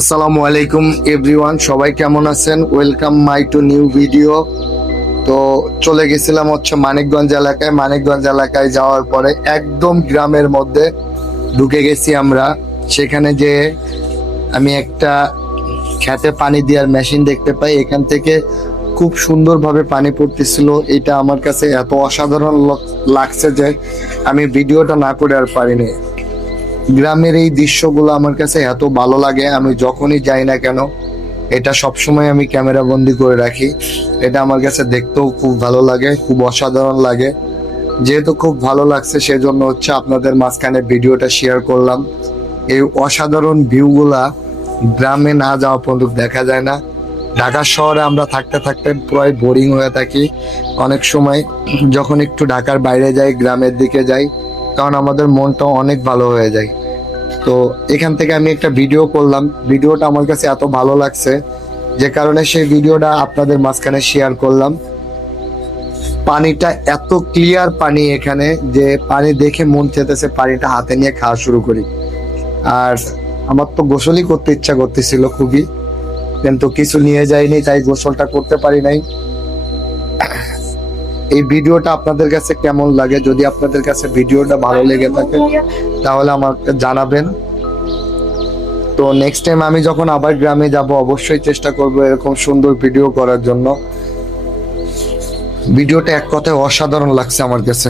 আসসালামু আলাইকুম এভরিওয়ান, সবাই কেমন আছেন? Welcome my two new video. তো চলে গেছিলাম হচ্ছে মানিকগঞ্জ এলাকায় যাওয়ার পরে একদম গ্রামের মধ্যে ঢুকে গেছি আমরা। সেখানে যে আমি একটা খেতে পানি দেওয়ার মেশিন দেখতে পাই, এখান থেকে খুব সুন্দরভাবে পানি পড়তেছিল। এটা আমার কাছে এত অসাধারণ লাগছে যে আমি ভিডিওটা না করে আর পারিনি। গ্রামের এই দৃশ্যগুলো আমার কাছে এত ভালো লাগে, আমি যখনই যাই না কেন এটা সবসময় আমি ক্যামেরা বন্দি করে রাখি। এটা আমার কাছে দেখতেও খুব ভালো লাগে, খুব অসাধারণ লাগে। যেহেতু খুব ভালো লাগছে সেজন্য হচ্ছে আপনাদের মাঝখানে ভিডিওটা শেয়ার করলাম। এই অসাধারণ ভিউগুলা গ্রামে না যাওয়া পর্যন্ত দেখা যায় না। ঢাকা শহরে আমরা থাকতে থাকতে প্রায় বোরিং হয়ে থাকি। অনেক সময় যখন একটু ঢাকার বাইরে যাই, গ্রামের দিকে যাই, তখন আমাদের মনটা অনেক ভালো হয়ে যায়। তো এখান থেকে আমি একটা ভিডিও করলাম, ভিডিওটা আমার কাছে এত ভালো লাগছে যে কারণে সেই ভিডিওটা আপনাদের মাঝখানে শেয়ার করলাম। পানিটা এত ক্লিয়ার পানি এখানে যে পানি দেখে মন চেতেছে পানিটা হাতে নিয়ে খাওয়া শুরু করি। আর আমার তো গোসলই করতে ইচ্ছা করতেছিল খুবই, কিন্তু কিছু নিয়ে যাইনি, তাই গোসলটা করতে পারি নাই। এই ভিডিওটা আপনাদের কাছে কেমন লাগে? যদি আপনাদের কাছে ভিডিওটা ভালো লেগে থাকে তাহলে আমাকে জানাবেন। তো নেক্সট টাইম আমি যখন আবার গ্রামে যাব অবশ্যই চেষ্টা করব এরকম সুন্দর ভিডিও করার জন্য। ভিডিওটা এক কথায় অসাধারণ লাগছে আমার কাছে।